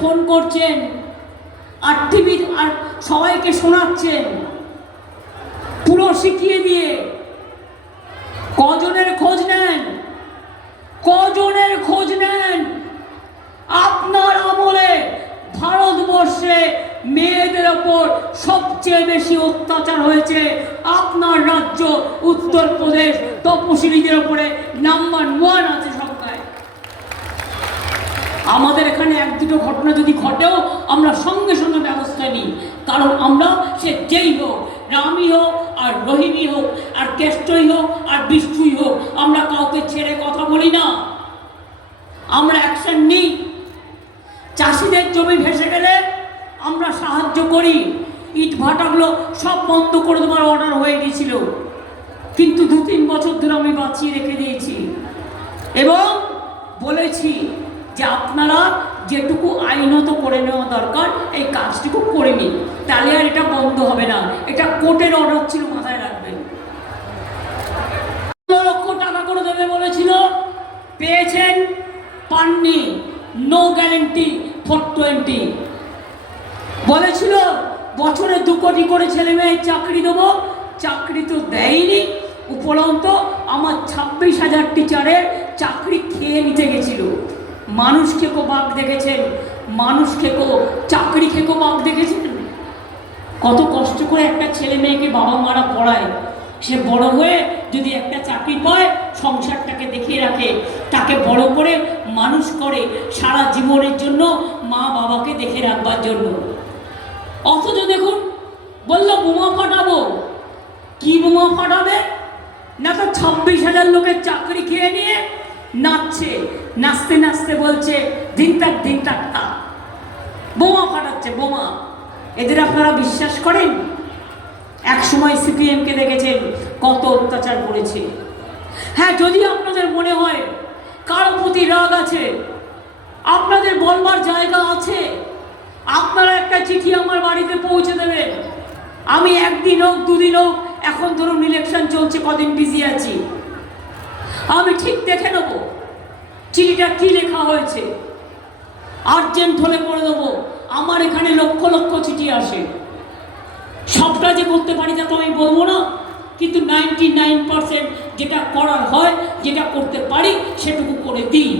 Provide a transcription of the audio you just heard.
Phone করছেন আর TV আর সবাইকে শোনাচ্ছেন। পুরো শিখিয়ে দিয়ে। কজনের খোঁজ নেন? কজনের খোঁজ নেন? আপনার আমলে ভারতবর্ষে মেয়েদের ওপর সবচেয়ে বেশি অত্যাচার হয়েছে। আপনার রাজ্য, উত্তরপ্রদেশ, তপশিলীদের ওপরে নাম্বার আমাদের এখানে এক দুটো ঘটনা যদি ঘটেও, আমরা সঙ্গে সঙ্গে ব্যবস্থা নিই। কারণ আমরা সে যেই হোক, রামই হোক আর রহিমই হোক, আর কেষ্টই হোক, আর বিষ্ণুই হোক, আমরা কাউকে ছেড়ে কথা বলি না। আমরা অ্যাকশন নিই। চাষিদের জমি ভেসে গেলে আমরা সাহায্য করি। ইট ভাটাগুলো সব বন্ধ করে দেওয়ার অর্ডার হয়ে গেছিল কিন্তু দু তিন বছর ধরে আমি বাঁচিয়ে রেখে দিয়েছি। এবং বলেছি যে আপনারা যেটুকু আইনত করে নেওয়া দরকার, এই কাজটুকু করে নিন। তাহলে আর এটা বন্ধ হবে না। এটা কোর্টের অর্ডার ছিল, মাথায় রাখবেন। লক্ষ টাকা করে দেবে বলেছিল। পেয়েছেন, পাননি। নো গ্যারেন্টি ফোর টোয়েন্টি বলেছিল, বছরে দু কোটি করে ছেলে মেয়ে চাকরি দেবো। চাকরি তো দেয়নি। উপরন্ত আমার ছাব্বিশ হাজার টিচারের চাকরি খেয়ে নিতে গেছিল। মানুষ খেকো বাঘ দেখেছেন? মানুষ খেকো চাকরি খেকো বাঘ দেখেছেন? কত কষ্ট করে একটা ছেলে মেয়েকে বাবা মারা পড়ায়। সে বড় হয়ে যদি একটা চাকরি পায়, সংসারটাকে দেখিয়ে রাখে। তাকে বড় করে মানুষ করে সারা জীবনের জন্য মা বাবাকে দেখে রাখবার জন্য। অথচ দেখুন, বলল, বোমা ফাটাবো। কি বোমা ফাটাবে? না তো ছাব্বিশ হাজার লোকের চাকরি খেয়ে নিয়ে নাচছে, নাচতে নাচতে বলছে, দিন তাক তা বোমা ফাটাচ্ছে, বোমা। এদের আপনারা বিশ্বাস করেন? এক সময় সিপিএমকে দেখেছেন কত অত্যাচার করেছে। হ্যাঁ যদি আপনাদের মনে হয় কারও প্রতি রাগ আছে, আপনাদের বলবার জায়গা আছে, আপনারা একটা চিঠি আমার বাড়িতে পৌঁছে দেবেন। আমি একদিন হোক, দুদিন হোক, এখন ধরুন ইলেকশন চলছে, কদিন বিজি আছি। আমি ঠিক দেখে নেব চিঠিটা কি লেখা হয়েছে। আর্জেন্ট হলে করে দেবো আমার এখানে লক্ষ লক্ষ চিঠি আসে। সবটা যে করতে পারি তা তো আমি বলব না, কিন্তু নাইনটি নাইন পারসেন্ট যেটা করার হয়, যেটা করতে পারি, সেটুকু করে দিই।